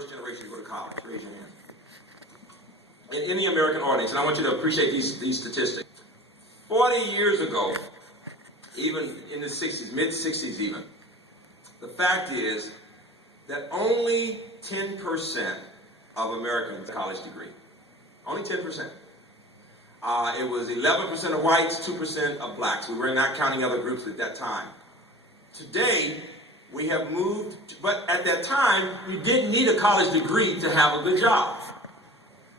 first generation to go to college? Raise your hand. In the American audience, and I want you to appreciate these statistics. 40 years ago, even in the 60s, mid-60s even, the fact is that only 10% of Americans have a college degree. Only 10%. It was 11% of whites, 2% of blacks. We were not counting other groups at that time. Today, we have moved, but at that time, you didn't need a college degree to have a good job.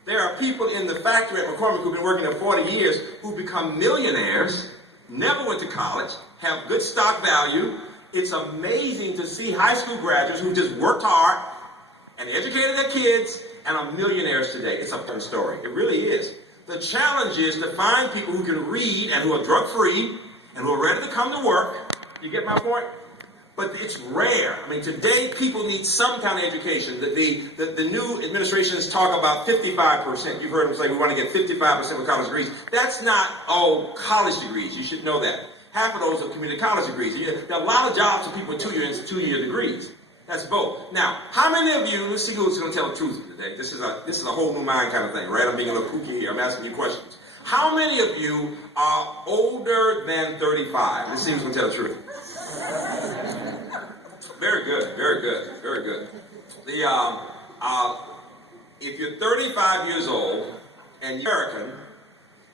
There are people in the factory at McCormick who've been working there 40 years who become millionaires, never went to college, have good stock value. It's amazing to see high school graduates who just worked hard and educated their kids and are millionaires today. It's a fun story. It really is. The challenge is to find people who can read and who are drug-free and who are ready to come to work. You get my point? But it's rare. I mean, today people need some kind of education. The new administrations talk about 55%. You've heard them say we want to get 55% with college degrees. That's not all college degrees. You should know that. Half of those are community college degrees. There are a lot of jobs for people with two-year degrees. That's both. Now, how many of you, let's see who's going to tell the truth today. This is a whole new mind kind of thing, right? I'm being a little kooky here. I'm asking you questions. How many of you are older than 35? Let's see who's going to tell the truth. Very good, very good, very good. If you're 35 years old and you're American,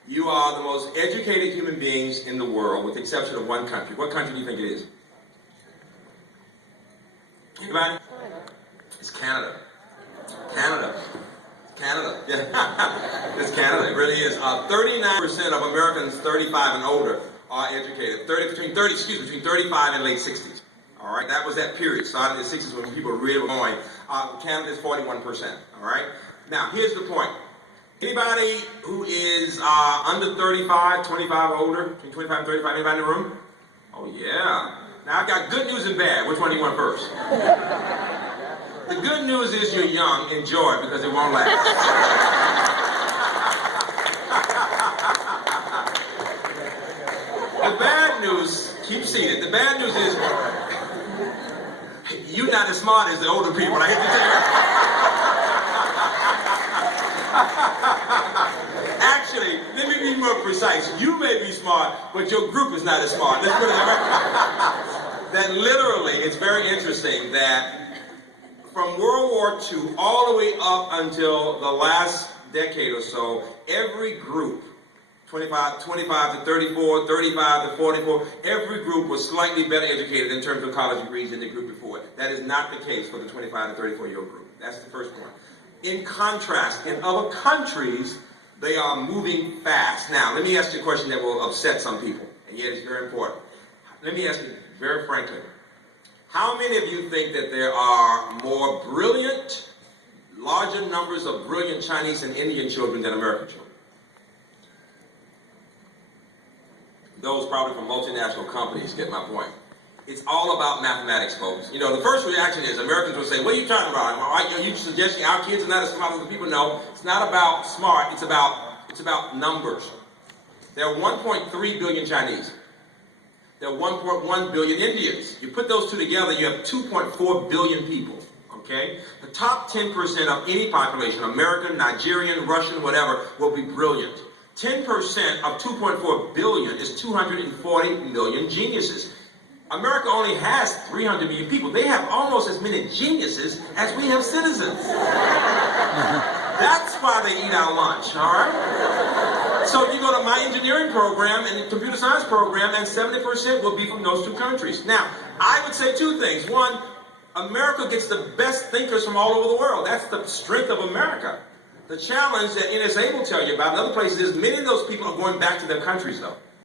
you are the most educated human beings in the world, with the exception of one country. What country do you think it is? Anybody? It's Canada. Canada. Canada. Yeah. It's Canada. It really is. 39% of Americans 35 and older are educated. Between 35 and late 60s. All right, that was that period, started in the 60s when people really were going. Canada is 41%, all right? Now, here's the point. Anybody who is under 35, 25 older, between 25 and 35, anybody in the room? Oh, yeah. Now, I've got good news and bad. Which one do you want first? The good news is you're young. Enjoy it because it won't last. The bad news, keep seated. The bad news is you're not as smart as the older people. I hate to tell you. Actually, let me be more precise. You may be smart, but your group is not as smart. Let's put it that way. That literally, it's very interesting that from World War II all the way up until the last decade or so, every group, 25 to 34, 35 to 44, every group was slightly better educated in terms of college degrees than the group before it. That is not the case for the 25 to 34-year-old group. That's the first point. In contrast, in other countries, they are moving fast. Now, let me ask you a question that will upset some people, and yet it's very important. Let me ask you very frankly, how many of you think that there are more brilliant, larger numbers of brilliant Chinese and Indian children than American children? Those probably from multinational companies get my point. It's all about mathematics, folks. You know, the first reaction is Americans will say, what are you talking about? Are you suggesting our kids are not as smart as the people? No, it's not about smart. It's about numbers. There are 1.3 billion Chinese. There are 1.1 billion Indians. You put those two together, you have 2.4 billion people. Okay? The top 10% of any population, American, Nigerian, Russian, whatever, will be brilliant. 10% of 2.4 billion is 240 million geniuses. America only has 300 million people. They have almost as many geniuses as we have citizens. That's why they eat our lunch, all right? So you go to my engineering program and the computer science program, and 70% will be from those two countries. Now, I would say two things. One, America gets the best thinkers from all over the world. That's the strength of America. The challenge that NSA will tell you about in other places is many of those people are going back to their countries, though.